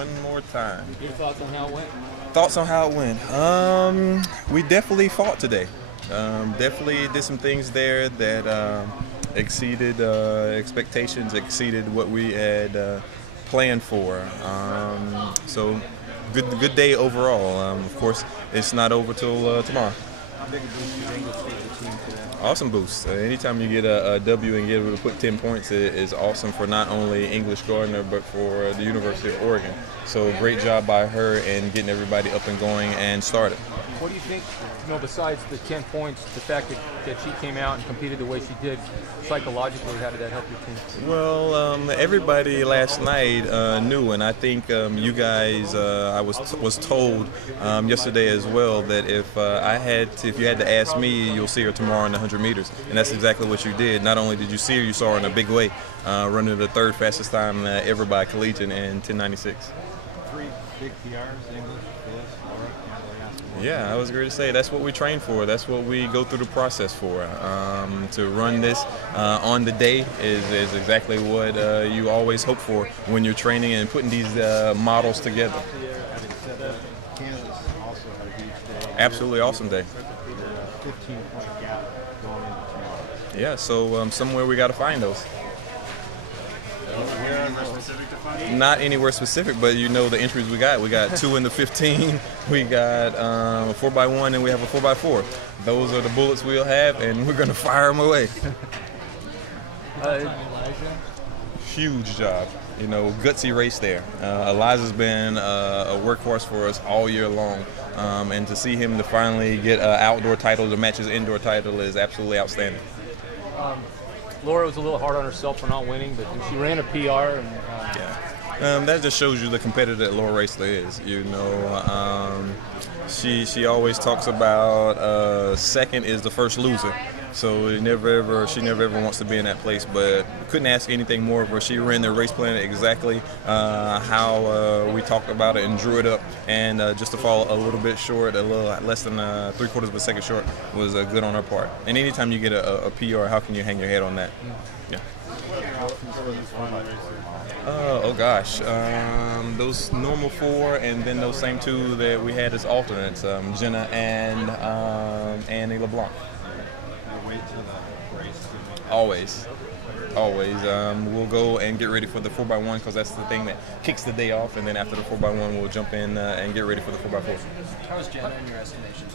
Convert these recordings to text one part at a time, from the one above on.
One more time. Your thoughts on how it went? Thoughts on how it went? We definitely fought today. Definitely did some things there that exceeded expectations, exceeded what we had planned for. So good day overall. Of course, it's not over till tomorrow. How big a boost do you think this gave the team today? Awesome boost. Anytime you get a W and get able to put 10 points, it is awesome for not only English Gardner but for the University of Oregon. So great job by her in getting everybody up and going and started. What do you think, besides the 10 points, the fact that she came out and competed the way she did, psychologically, how did that help your team? Well, everybody last night knew, and I think you guys, I was told yesterday as well that if you had to ask me, you'll see her tomorrow in the 100 meters, and that's exactly what you did. Not only did you see her, you saw her in a big way, running the third fastest time ever by a collegiate in 10:96. 3 big PRs, English, Phyllis, Laura, can't really ask for more. Yeah, I was going to say that's what we train for. That's what we go through the process for. To run this on the day is exactly what you always hope for when you're training and putting these models together. Having said that, Kansas also had a huge day. Absolutely awesome day. 15-point gap going into tomorrow. Yeah, so somewhere we got to find those. Anywhere specific to find? Not anywhere specific, but the entries we got. We got 2 in the 15, we got a 4x1, and we have a 4x4. Those are the bullets we'll have, and we're going to fire them away. Huge job. Gutsy race there. Elijah's been a workhorse for us all year long, and to see him to finally get an outdoor title to match his indoor title is absolutely outstanding. Laura was a little hard on herself for not winning, but she ran a PR. And, that just shows you the competitor that Laura Racela is. She always talks about second is the first loser. So she never ever wants to be in that place. But couldn't ask anything more of her. She ran the race plan exactly how we talked about it and drew it up. And just to fall a little bit short, a little less than 3/4 of a second short, was good on her part. And anytime you get a PR, how can you hang your head on that? Yeah. Oh gosh, those normal 4, and then those same 2 that we had as alternates, Jenna and Annie LeBlanc. Wait till the race. Always. We'll go and get ready for the 4x1 because that's the thing that kicks the day off, and then after the 4x1 we'll jump in and get ready for the 4x4. How was Jenna in your estimation?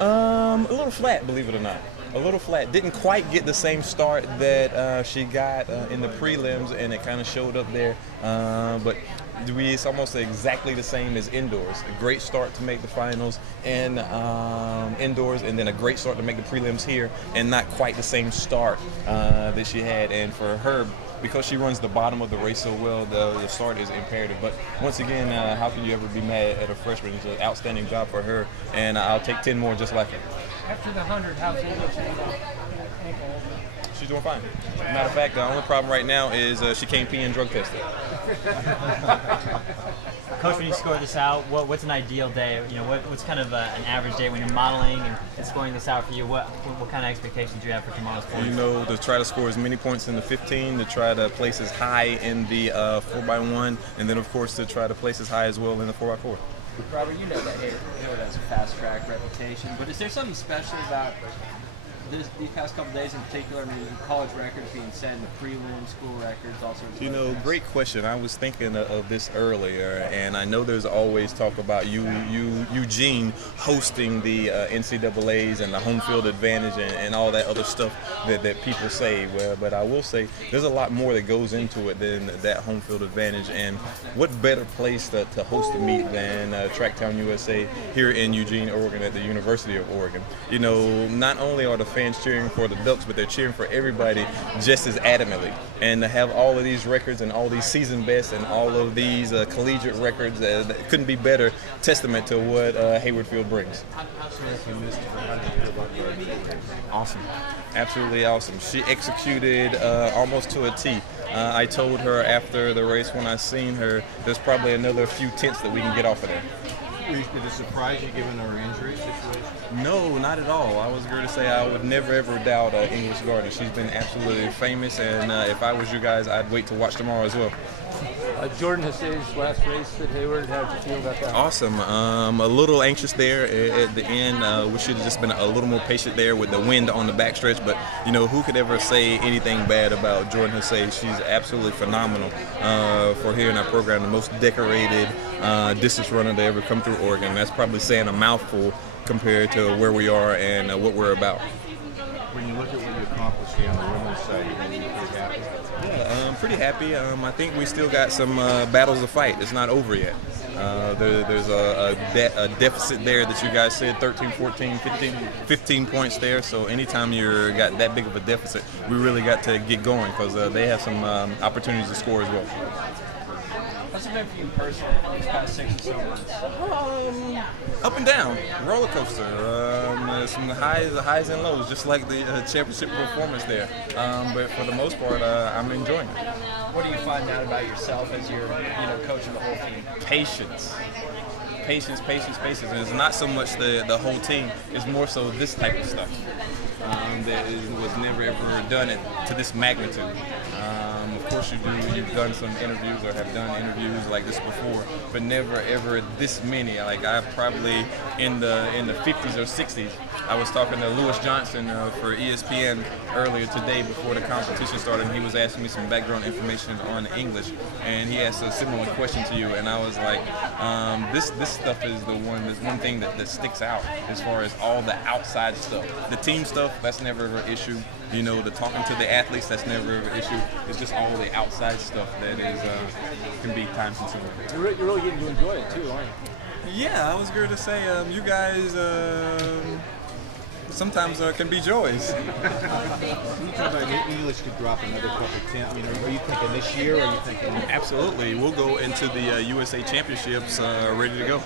A little flat, believe it or not. A little flat. Didn't quite get the same start that she got in the prelims, and it kind of showed up there. But it's almost exactly the same as indoors. A great start to make the finals and indoors, and then a great start to make the prelims here, and not quite the same start that she had. And for her, because she runs the bottom of the race so well, the start is imperative. But once again, how can you ever be mad at a freshman? It's an outstanding job for her, and I'll take 10 more just like her. After the 100, how's the ankle? She's doing fine. Matter of fact, the only problem right now is she can't pee and drug test it. Coach, when you score this out, what's an ideal day? What's kind of an average day when you're modeling and scoring this out for you? What kind of expectations do you have for tomorrow's points? To try to score as many points in the 15, to try to place as high in the 4x1, and then of course to try to place as high as well in the 4x4. Robert, you know that it has a fast track reputation, but is there something special about these past couple days in particular? I mean, college records being set in the prelim, school records, all sorts of Great question. I was thinking of this earlier, and I know there's always talk about Eugene hosting the NCAAs and the home field advantage and all that other stuff that people say. But I will say there's a lot more that goes into it than that home field advantage. And what better place to host a meet than Tracktown USA here in Eugene, Oregon, at the University of Oregon. Not only are the fans cheering for the Ducks, but they're cheering for everybody just as adamantly. And to have all of these records and all these season bests and all of these collegiate records, that couldn't be better testament to what Hayward Field brings. Awesome. Absolutely awesome. She executed almost to a T. I told her after the race when I seen her, there's probably another few tenths that we can get off of there. Did it surprise you given her injury situation? No, not at all. I was going to say I would never ever doubt English Gardner. She's been absolutely famous, and if I was you guys, I'd wait to watch tomorrow as well. Jordan Hasay's last race at Hayward, how did you feel about that? Awesome. A little anxious there at the end. We should have just been a little more patient there with the wind on the backstretch. But who could ever say anything bad about Jordan Hasay? She's absolutely phenomenal for here in our program. The most decorated distance runner to ever come through Oregon. That's probably saying a mouthful compared to where we are and what we're about. When you look at what you accomplished here on the women's side, you're going to be pretty happy. Yeah, I'm pretty happy. I think we still got some battles to fight. It's not over yet. There's a deficit there that you guys said, 13, 14, 15 points there. So anytime you got that big of a deficit, we really got to get going because they have some opportunities to score as well. What's it been for you personally these past 6 or so months? Up and down, roller coaster. Some highs and lows, just like the championship performance there. But for the most part, I'm enjoying it. What do you find out about yourself as you're coaching the whole team? Patience. Patience. It's not so much the whole team. It's more so this type of stuff that was never ever done to this magnitude. Of course, you've done some interviews or have done interviews like this before, but never ever this many. Like I probably in the 50s or 60s. I was talking to Lewis Johnson for ESPN earlier today before the competition started, and he was asking me some background information on English, and he asked a similar question to you, and I was like, this stuff is the one thing that sticks out as far as all the outside stuff. The team stuff, that's never an issue. The talking to the athletes, that's never an issue. It's just all the outside stuff that is can be time consuming. You're really getting to enjoy it too, aren't you? Yeah, I was going to say, you guys sometimes can be joys. When you talk about English could drop another couple 10, are you thinking this year or are you thinking? Absolutely. We'll go into the USA Championships ready to go.